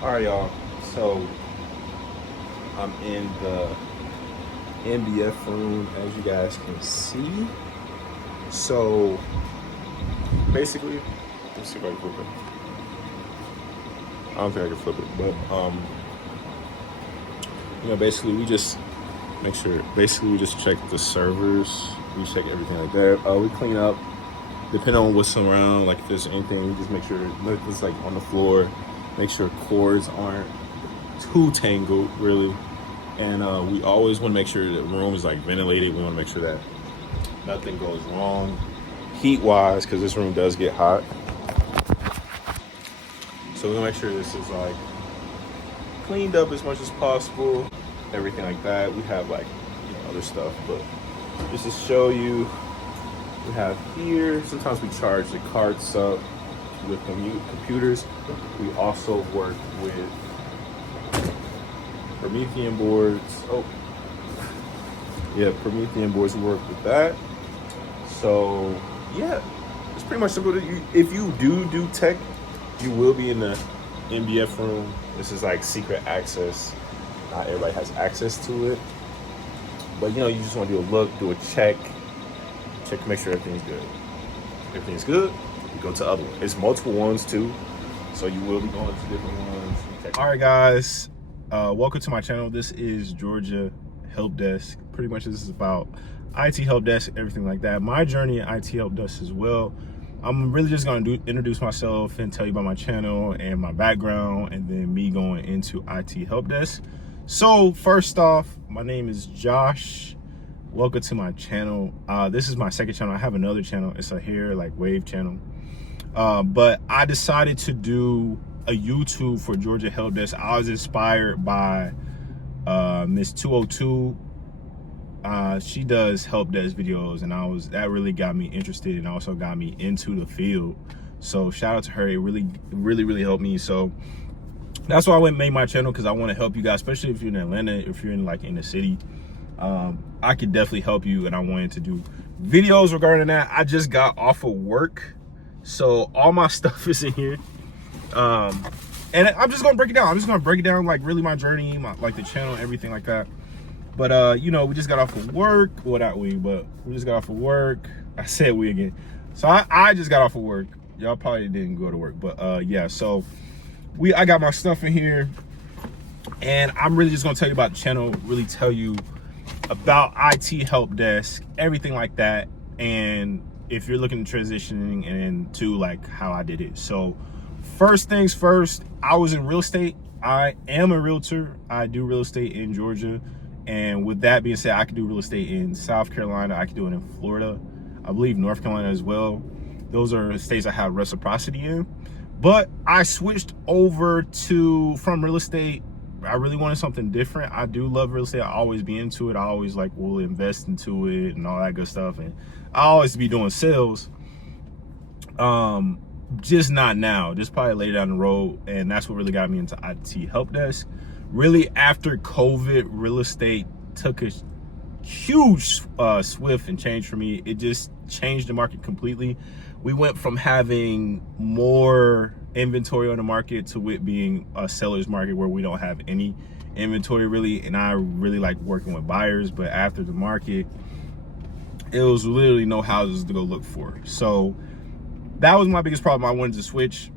All right, y'all. So I'm in the MBF room, as you guys can see. So basically, let's see if I can flip it. I don't think I can flip it, but basically we just make sure. Basically, we just check the servers. We check everything like that. We clean up, depending on what's around. Like if there's anything, we just make sure it's like on the floor. Make sure cords aren't too tangled, really. And we always want to make sure the room is like ventilated. We want to make sure that nothing goes wrong heat wise, because this room does get hot. So we're gonna make sure this is like cleaned up as much as possible, everything like that. We have like other stuff, but just to show you, we have here, sometimes we charge the carts up with computers. We also work with Promethean boards. Promethean boards, we work with that. So yeah, it's pretty much simple. If you do tech, you will be in the MBF room. This is like secret access. Not everybody has access to it, but you just want to do a look, do a check to make sure everything's good. If everything's good, you go to other one. It's multiple ones too, so you will be going to different ones. All right, guys, welcome to my channel. This is Georgia Help Desk. Pretty much this is about IT help desk, everything like that. My journey at IT help desk as well. I'm really just going to introduce myself and tell you about my channel and my background, and then me going into IT help desk. So first off, my name is Josh. Welcome to my channel. This is my second channel. I have another channel. It's a hair like wave channel. But I decided to do a YouTube for Georgia Help Desk. I was inspired by Miss 202. She does help desk videos, and that really got me interested and also got me into the field. So shout out to her. It really helped me. So that's why I went and made my channel, because I want to help you guys, especially if you're in Atlanta, if you're in the city. I could definitely help you, and I wanted to do videos regarding that. I just got off of work, so all my stuff is in here. And I'm just gonna break it down. I'm just gonna break it down, like really my journey, like the channel, everything like that. But we just got off of work. Well, not we, but we just got off of work. I said we again. So I just got off of work. Y'all probably didn't go to work, but yeah. So I got my stuff in here, and I'm really just gonna tell you about the channel. Really tell you about IT help desk, everything like that. And if you're looking to transitioning into like how I did it. So first things first, I was in real estate. I am a realtor. I do real estate in Georgia. And with that being said, I could do real estate in South Carolina. I could do it in Florida. I believe North Carolina as well. Those are states I have reciprocity in. But I switched over from real estate. I really wanted something different. I do love real estate. I always be into it. I always will invest into it and all that good stuff. And I always be doing sales. Just not now. Just probably later down the road. And that's what really got me into IT help desk. Really, after COVID, real estate took a huge swift and change for me. It just changed the market completely. We went from having more inventory on the market to it being a seller's market where we don't have any inventory really. And I really like working with buyers, but after the market, it was literally no houses to go look for. So that was my biggest problem. I wanted to switch.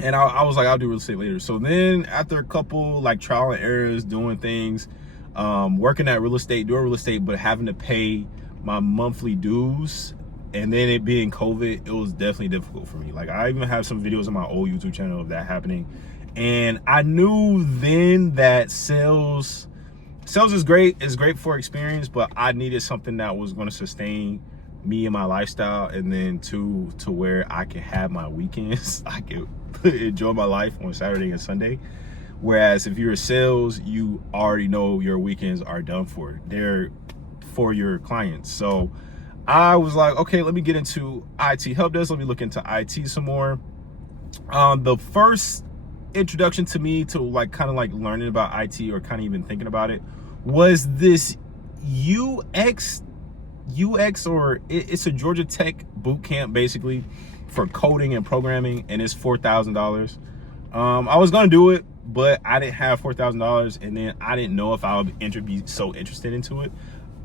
And I was like, I'll do real estate later. So then after a couple trial and errors, doing things, working at doing real estate, but having to pay my monthly dues, and then it being COVID, it was definitely difficult for me. Like I even have some videos on my old YouTube channel of that happening. And I knew then that sales is great. It's great for experience, but I needed something that was going to sustain me and my lifestyle, and then to where I can have my weekends. I can enjoy my life on Saturday and Sunday. Whereas if you're a sales, you already know your weekends are done for. They're for your clients. So I was like, okay, let me get into IT help desk. Let me look into IT some more. The first introduction to me to kind of learning about IT, or kind of even thinking about it, was this UX, or it's a Georgia Tech boot camp basically for coding and programming, and it's $4,000. I was gonna do it, but I didn't have $4,000, and then I didn't know if I would be so interested into it.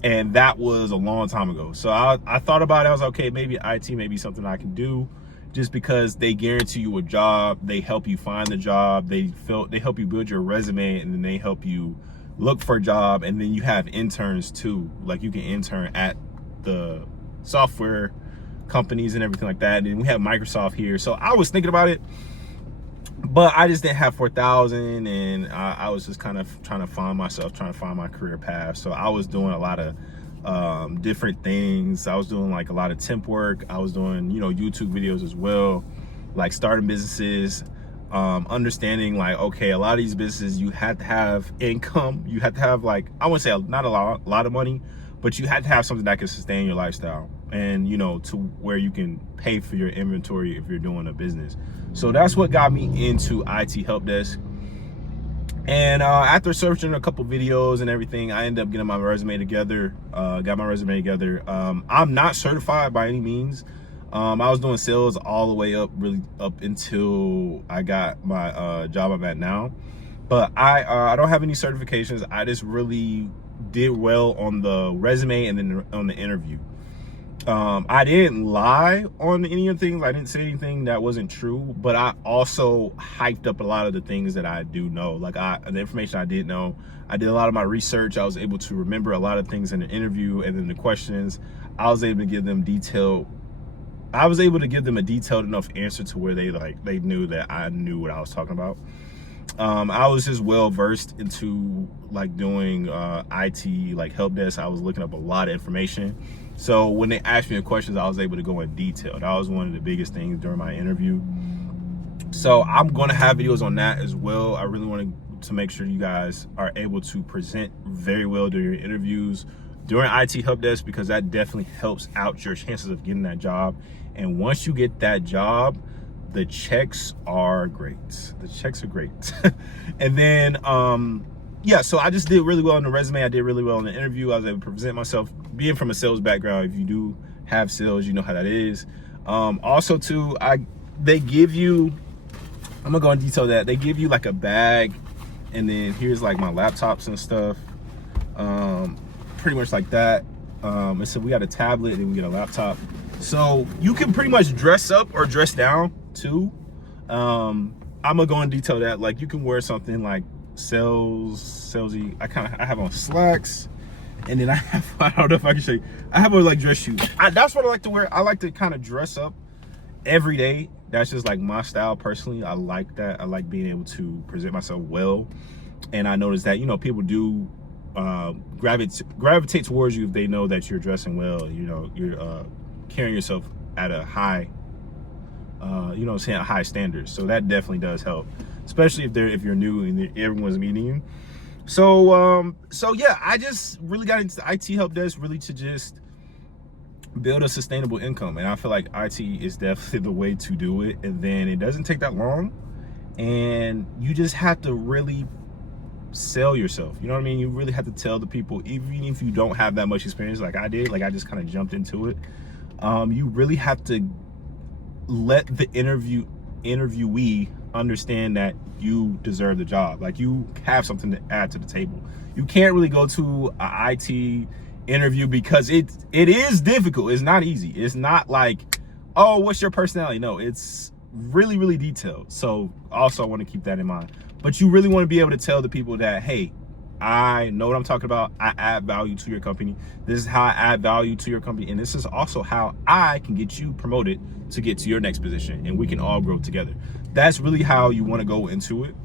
And that was a long time ago. So I thought about it. I was like, okay, maybe IT may be something I can do, just because they guarantee you a job. They help you find the job. They help you build your resume, and then they help you look for a job. And then you have interns too. Like, you can intern at the software companies and everything like that. And we have Microsoft here. So I was thinking about it, but I just didn't have 4,000, and I was just kind of trying to find my career path. So I was doing a lot of different things. I was doing like a lot of temp work. I was doing, YouTube videos as well, like starting businesses, understanding like, okay, a lot of these businesses, you have to have income. You have to have, like, I wouldn't say not a lot of money, but you have to have something that can sustain your lifestyle, and to where you can pay for your inventory if you're doing a business. So that's what got me into IT help desk. And after searching a couple videos and everything, I ended up getting my resume together. I'm not certified by any means. I was doing sales all the way up until I got my job I'm at now. But I don't have any certifications. I just really did well on the resume and then on the interview. I didn't lie on any of the things. I didn't say anything that wasn't true, but I also hyped up a lot of the things that I do know. Like, the information I did know, I did a lot of my research. I was able to remember a lot of things in the interview, and then the questions, I was able to give them a detailed enough answer to where they knew that I knew what I was talking about. I was just well versed into like doing IT, like help desk. I was looking up a lot of information. So when they asked me the questions, I was able to go in detail. That was one of the biggest things during my interview. So I'm going to have videos on that as well. I really want to make sure you guys are able to present very well during your interviews, during IT help desk, because that definitely helps out your chances of getting that job. And once you get that job, the checks are great. And then, so I just did really well on the resume. I did really well in the interview. I was able to present myself. Being from a sales background, if you do have sales, you know how that is. Also too, they give you, I'm gonna go into detail that. They give you like a bag, and then here's like my laptops and stuff. Pretty much like that. And so we got a tablet, and we get a laptop. So you can pretty much dress up or dress down too. I'm gonna go into detail that. Like, you can wear something like salesy. I have on slacks, and then I don't know if I can show you. I have on like dress shoes. That's what I like to wear. I like to kind of dress up every day. That's just like my style personally. I like that. I like being able to present myself well. And I noticed that, people do gravitate towards you if they know that you're dressing well. You're carrying yourself at a high, high standards. So that definitely does help, especially if you're new and everyone's meeting you. So yeah, I just really got into IT help desk really to just build a sustainable income. And I feel like IT is definitely the way to do it. And then it doesn't take that long, and you just have to really sell yourself. You know what I mean? You really have to tell the people, even if you don't have that much experience like I did, like I just kind of jumped into it. You really have to let the interviewee understand that you deserve the job. Like, you have something to add to the table. You can't really go to an IT interview, because it is difficult. It's not easy. It's not like, oh, what's your personality? No, it's really, really detailed. So also I want to keep that in mind. But you really want to be able to tell the people that, hey, I know what I'm talking about. I add value to your company. This is how I add value to your company. And this is also how I can get you promoted to get to your next position, and we can all grow together. That's really how you want to go into it.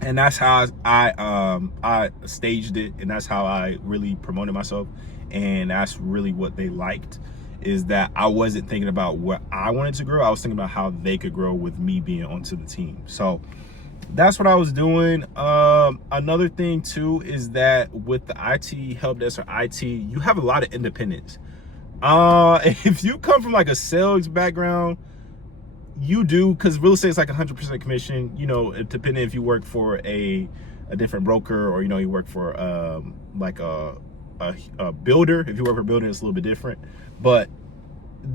And that's how I staged it, and that's how I really promoted myself. And that's really what they liked, is that I wasn't thinking about what I wanted to grow. I was thinking about how they could grow with me being onto the team. So that's what I was doing. Another thing too is that with the IT help desk or IT, you have a lot of independence. If you come from like a sales background, you do, because real estate is like 100% commission. Depending if you work for a different broker, or you work for like a builder. If you work for a builder, it's a little bit different. But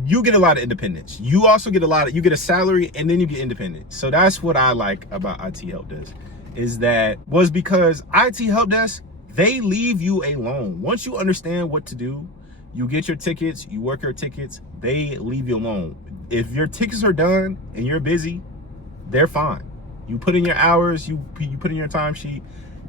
you get a lot of independence. You also get you get a salary, and then you get independent. So that's what I like about IT Help Desk, is that was because IT Help Desk, they leave you alone. Once you understand what to do, you get your tickets, you work your tickets, they leave you alone. If your tickets are done and you're busy, they're fine. You put in your hours, you put in your timesheet,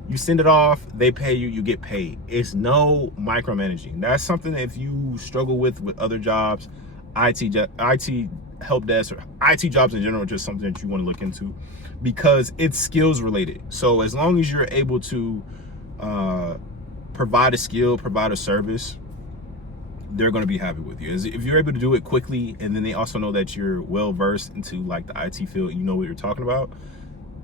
you send it off, they pay you, you get paid. It's no micromanaging. That's something that if you struggle with other jobs, IT help desk or IT jobs in general, just something that you want to look into, because it's skills related. So as long as you're able to provide a skill, provide a service, they're going to be happy with you. If you're able to do it quickly, and then they also know that you're well versed into like the IT field, you know what you're talking about,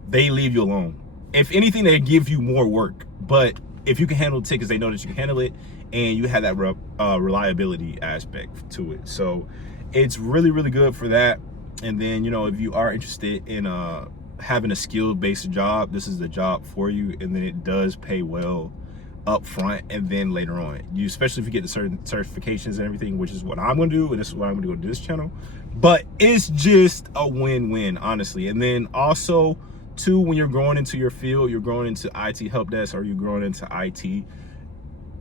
they leave you alone. If anything, they give you more work. But if you can handle the tickets, they know that you can handle it, and you have that reliability aspect to it. So it's really, really good for that. And then, you know, if you are interested in having a skill-based job, this is the job for you. And then it does pay well up front, and then later on, especially if you get the certain certifications and everything, which is what I'm gonna do, and this is what I'm gonna go to this channel. But it's just a win-win, honestly. And then also too, when you're growing into your field, you're growing into IT help desk, or you're growing into IT,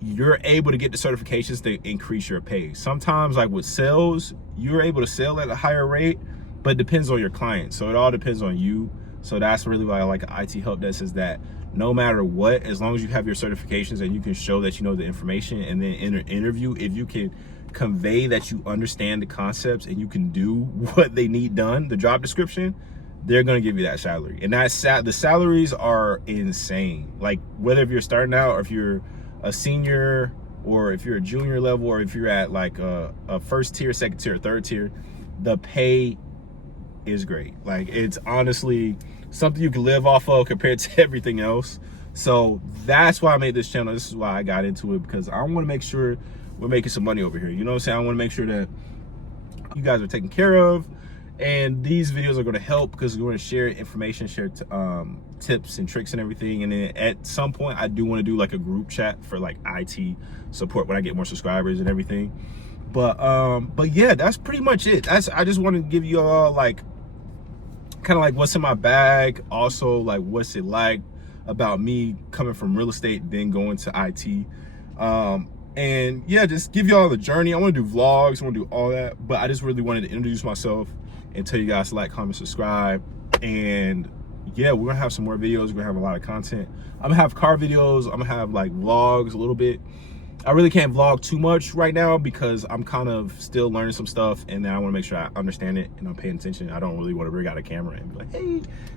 you're able to get the certifications to increase your pay. Sometimes, like with sales, you're able to sell at a higher rate, but it depends on your client. So it all depends on you. So that's really why I like IT help desk, is that no matter what, as long as you have your certifications and you can show that you know the information, and then in an interview, if you can convey that you understand the concepts and you can do what they need done, the job description, they're gonna give you that salary. And the salaries are insane. Like whether if you're starting out, or if you're a senior, or if you're a junior level, or if you're at like a first tier, second tier, third tier, the pay is great. Like it's honestly something you can live off of compared to everything else. So that's why I made this channel. This is why I got into it, because I want to make sure we're making some money over here. You know what I'm saying? I want to make sure that you guys are taken care of. And these videos are going to help, because we're going to share information, share tips and tricks and everything. And then at some point, I do want to do like a group chat for like IT support when I get more subscribers and everything. But yeah, that's pretty much it. I just want to give you all like kind of like what's in my bag. Also, like what's it like about me coming from real estate, then going to IT. And yeah, just give you all the journey. I want to do vlogs, I want to do all that, but I just really wanted to introduce myself and tell you guys to like, comment, subscribe. And yeah, we're gonna have some more videos. We're gonna have a lot of content. I'm gonna have car videos, I'm gonna have like vlogs a little bit. I really can't vlog too much right now because I'm kind of still learning some stuff, and then I want to make sure I understand it and I'm paying attention. I don't really want to rig out a camera and be like,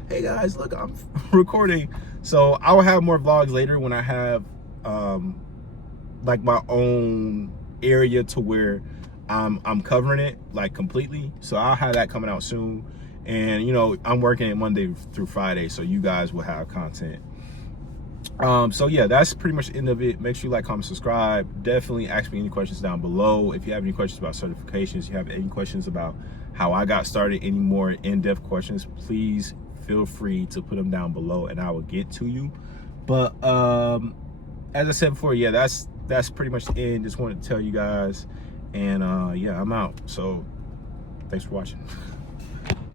hey guys, look, I'm recording. So I will have more vlogs later when I have like my own area to where I'm covering it like completely. So I'll have that coming out soon. And you know, I'm working it Monday through Friday, so you guys will have content. So yeah, that's pretty much the end of it. Make sure you like, comment, subscribe. Definitely ask me any questions down below. If you have any questions about certifications, you have any questions about how I got started, any more in-depth questions, please feel free to put them down below and I will get to you. But as I said before, yeah, that's pretty much the end. Just wanted to tell you guys. And yeah, I'm out. So thanks for watching.